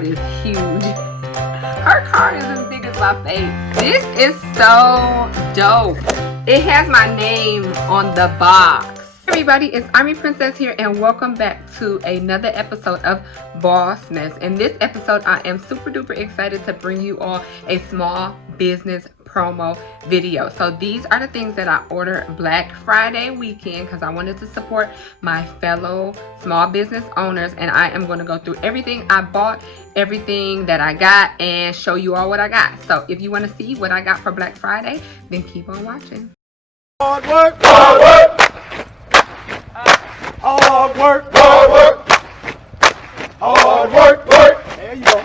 card is huge. Her card is as big as my face. This is so dope. It has my name on the box. Hey everybody, it's ARMYPrinncess here, and welcome back to another episode of Bossness. In this episode, I am super duper excited to bring you all a small business promo video. So these are the things that I ordered Black Friday weekend because I wanted to support my fellow small business owners, and I am going to go through everything I bought, everything that I got, and show you all what I got. So if you want to see what I got for Black Friday, then keep on watching. Hard work, hard work. Hard work, hard work. Hard work, work. There you go.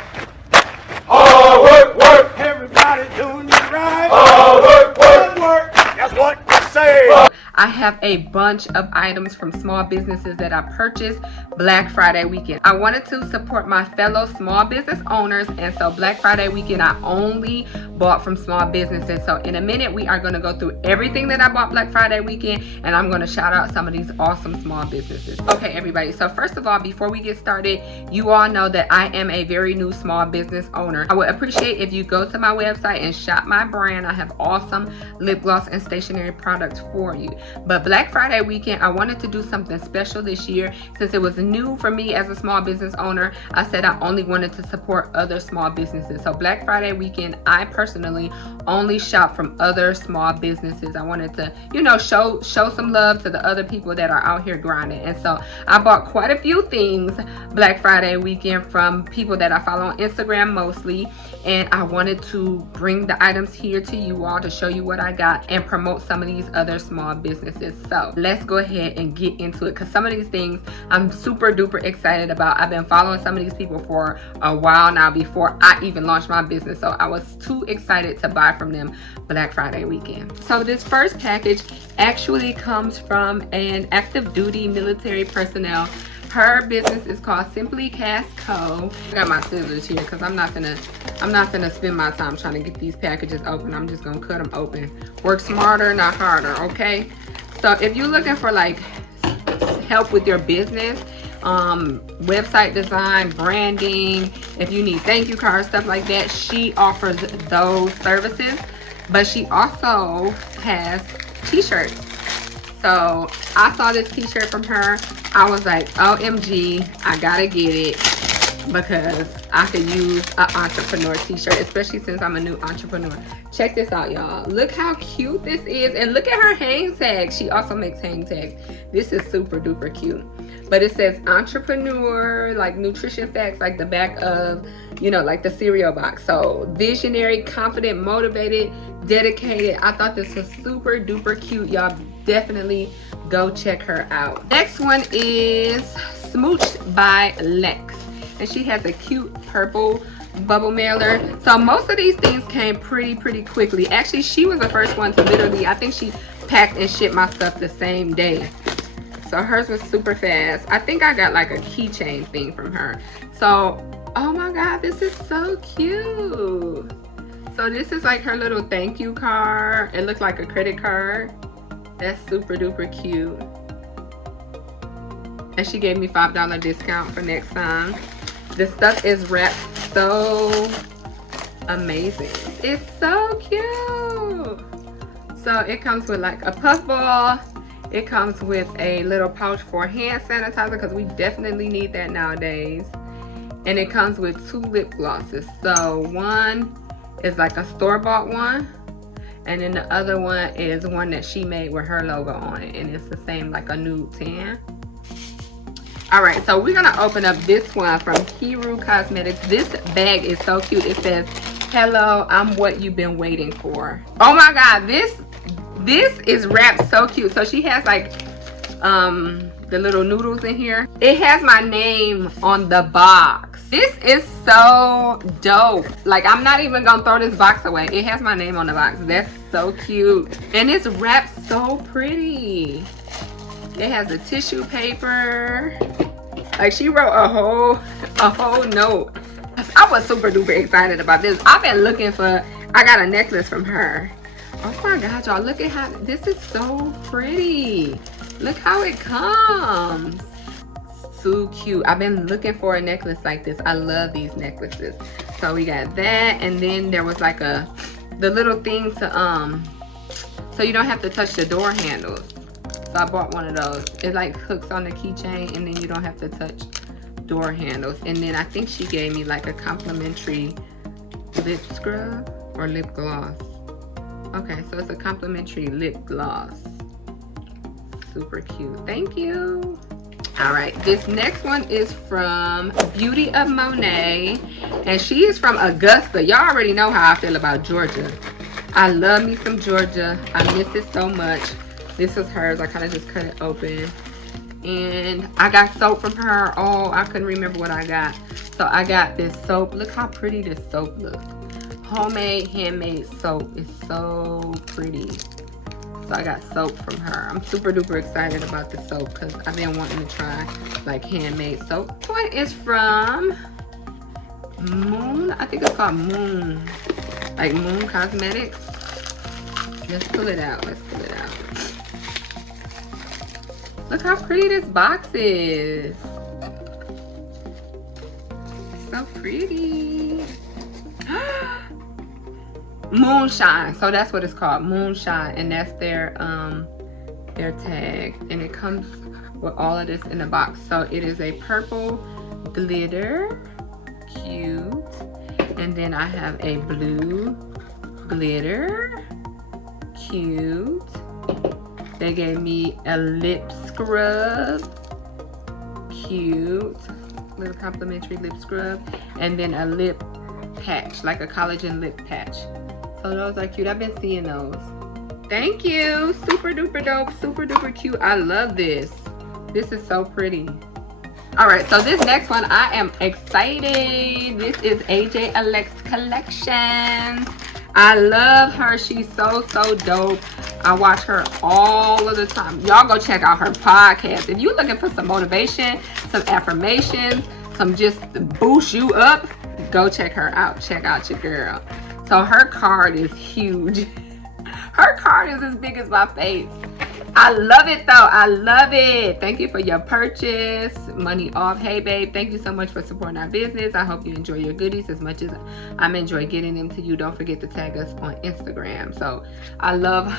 Hard work, work. Everybody doing it right. Hard work, work, work. That's what I say. I have a bunch of items from small businesses that I purchased Black Friday weekend. I wanted to support my fellow small business owners, and so Black Friday weekend I only bought from small businesses. So in a minute we are going to go through everything that I bought Black Friday weekend, and I'm going to shout out some of these awesome small businesses. Okay everybody, so first of all, before we get started, you all know that I am a very new small business owner. I would appreciate if you go to my website and shop my brand. I have awesome lip gloss and stationery products for you. But Black Friday weekend, I wanted to do something special this year. Since it was new for me as a small business owner, I said I only wanted to support other small businesses. So Black Friday weekend, I personally only shop from other small businesses. I wanted to, you know, show some love to the other people that are out here grinding. And so I bought quite a few things Black Friday weekend from people that I follow on Instagram mostly. And I wanted to bring the items here to you all to show you what I got and promote some of these other small businesses. So let's go ahead and get into it, because some of these things I'm super duper excited about. I've been following some of these people for a while now before I even launched my business. So I was too excited to buy from them Black Friday weekend. So this first package actually comes from an active duty military personnel. Her business is called Simply Cast Co. I got my scissors here because I'm not gonna spend my time trying to get these packages open. I'm just gonna cut them open. Work smarter, not harder, okay? So if you're looking for like help with your business, website design, branding, if you need thank you cards, stuff like that, she offers those services. But she also has t-shirts. So I saw this t-shirt from her. I was like, OMG, I gotta get it because I could use an entrepreneur t-shirt, especially since I'm a new entrepreneur. Check this out, y'all. Look how cute this is, and look at her hang tag. She also makes hang tags. This is super duper cute. But it says entrepreneur, like nutrition facts, like the back of, you know, like the cereal box. So visionary, confident, motivated, dedicated. I thought this was super duper cute. Y'all definitely go check her out. Next one is Smooched by Lex, and she has a cute purple bubble mailer. So most of these things came pretty quickly. Actually, she was the first one to literally, I think she packed and shipped my stuff the same day. So hers was super fast. I think I got like a keychain thing from her. So, oh my God, this is so cute. So this is like her little thank you card. It looks like a credit card. That's super duper cute. And she gave me $5 discount for next time. This stuff is wrapped so amazing. It's so cute. So it comes with like a puff ball. It comes with a little pouch for hand sanitizer because we definitely need that nowadays. And it comes with 2 lip glosses. So one is like a store-bought one, and then the other one is one that she made with her logo on it, and it's the same, like a nude tan. All right, so we're gonna open up this one from Hero Cosmetics. This bag is so cute. It says, hello, I'm what you've been waiting for. Oh my God, this is wrapped so cute. So she has like the little noodles in here. It has my name on the box. This is so dope. Like, I'm not even gonna throw this box away. It has my name on the box. That's so cute. And it's wrapped so pretty. It has a tissue paper. Like, she wrote a whole note. I was super duper excited about this. I've been looking for, I got a necklace from her. Oh my God, y'all, look at how, this is so pretty. Look how it comes. so cute. I've been looking for a necklace like this. I love these necklaces. So we got that, and then there was like the little thing to so you don't have to touch the door handles. So I bought one of those. It like hooks on the keychain, and then you don't have to touch door handles. And then I think she gave me like a complimentary lip scrub or lip gloss. Okay, so it's a complimentary lip gloss. Super cute. Thank you. All right, this next one is from Beauty of Monet, and she is from Augusta. Y'all already know how I feel about Georgia. I love me some Georgia. I miss it so much. This is hers. I kind of just cut it open, and I got soap from her. Oh, I couldn't remember what I got. So I got this soap. Look how pretty this soap looks. Homemade, handmade soap. It's so pretty. So I got soap from her. I'm super duper excited about the soap because I've been wanting to try like handmade soap. This one is from Moon. I think it's called Moon. Like Moon Cosmetics. Let's pull it out. Let's pull it out. Look how pretty this box is. It's so pretty. Moonshine. So that's what it's called, Moonshine, and that's their tag, and it comes with all of this in the box. So it is a purple glitter, cute, and then I have a blue glitter, cute. They gave me a lip scrub, cute, little complimentary lip scrub, and then a lip patch, like a collagen lip patch. So those are cute. I've been seeing those. Thank you. Super duper dope. Super duper cute. I love this. This is so pretty. All right, so this next one, I am excited. This is AJ Alex Collections. I love her. She's so dope. I watch her all of the time. Y'all go check out her podcast. If you're looking for some motivation, some affirmations, some just to boost you up, go check her out. Check out your girl. So her card is huge. Her card is as big as my face. I love it though. I love it. Thank you for your purchase. Money off. Hey babe, thank you so much for supporting our business. I hope you enjoy your goodies as much as I'm enjoying getting them to you. Don't forget to tag us on Instagram. So I love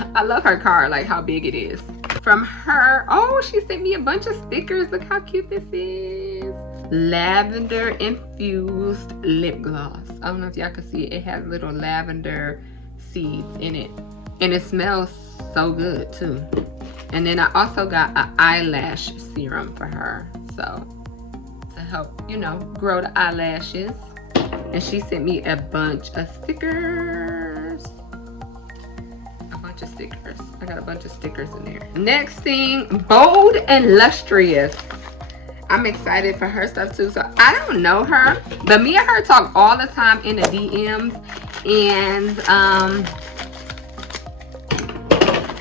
her card, like how big it is. From her, oh, she sent me a bunch of stickers. Look how cute this is. Lavender infused lip gloss. I don't know if y'all can see it. It has little lavender seeds in it, and it smells so good too. And then I also got an eyelash serum for her, so to help, you know, grow the eyelashes. And she sent me a bunch of stickers. I got a bunch of stickers in there. Next thing, Bold and Lustrous. I'm excited for her stuff too. So I don't know her, but me and her talk all the time in the DMs, and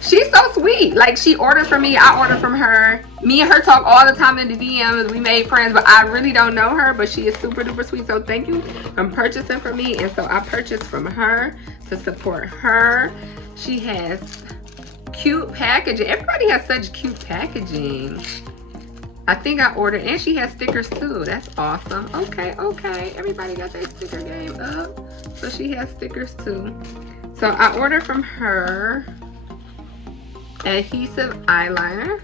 she's so sweet. Like, she ordered from me, I order from her. Me and her talk all the time in the DMs. We made friends, but I really don't know her, but she is super duper sweet. So thank you for purchasing from me. And so I purchased from her to support her. She has cute packaging. Everybody has such cute packaging. I think I ordered, and she has stickers too. That's awesome. Okay. Everybody got their sticker game up. So she has stickers too. So I ordered from her adhesive eyeliner.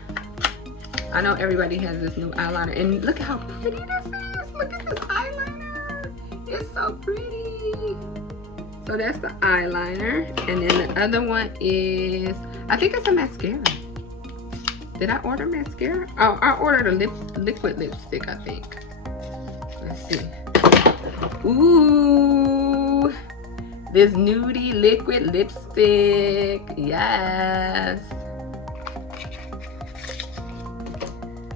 I know everybody has this new eyeliner, and look how pretty this is. Look at this eyeliner. It's so pretty. So that's the eyeliner, and then the other one is, I think it's a mascara. Did I order mascara? Oh, I ordered a liquid lipstick, I think. Let's see. Ooh, this nudie liquid lipstick. Yes.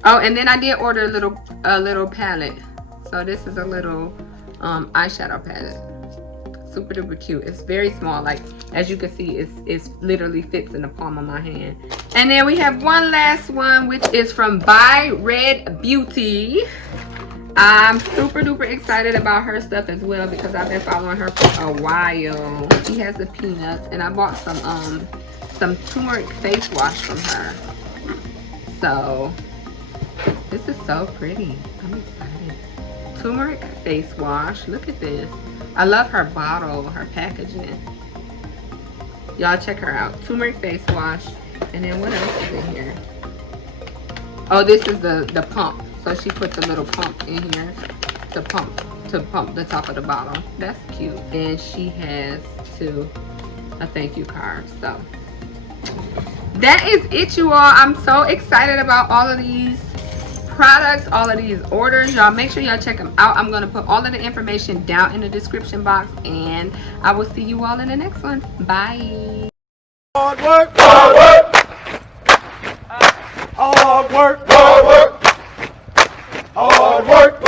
Oh, and then I did order a little palette. So this is a little eyeshadow palette. Super duper cute. It's very small. Like, as you can see, it's literally fits in the palm of my hand. And then we have one last one, which is from By Red Beauty. I'm super duper excited about her stuff as well because I've been following her for a while. She has the peanuts, and I bought some turmeric face wash from her. So This is so pretty. I'm excited. Tumeric face wash. Look at this. I love her bottle, her packaging. Y'all check her out. Tumeric face wash. And then what else is in here? Oh, this is the pump. So she put the little pump in here to pump the top of the bottle. That's cute. And she has too a thank you card. So that is it, you all. I'm so excited about all of these products, all of these orders. Y'all make sure y'all check them out. I'm gonna put all of the information down in the description box, and I will see you all in the next one. Bye. Hard work, hard work, hard work, hard work, hard work.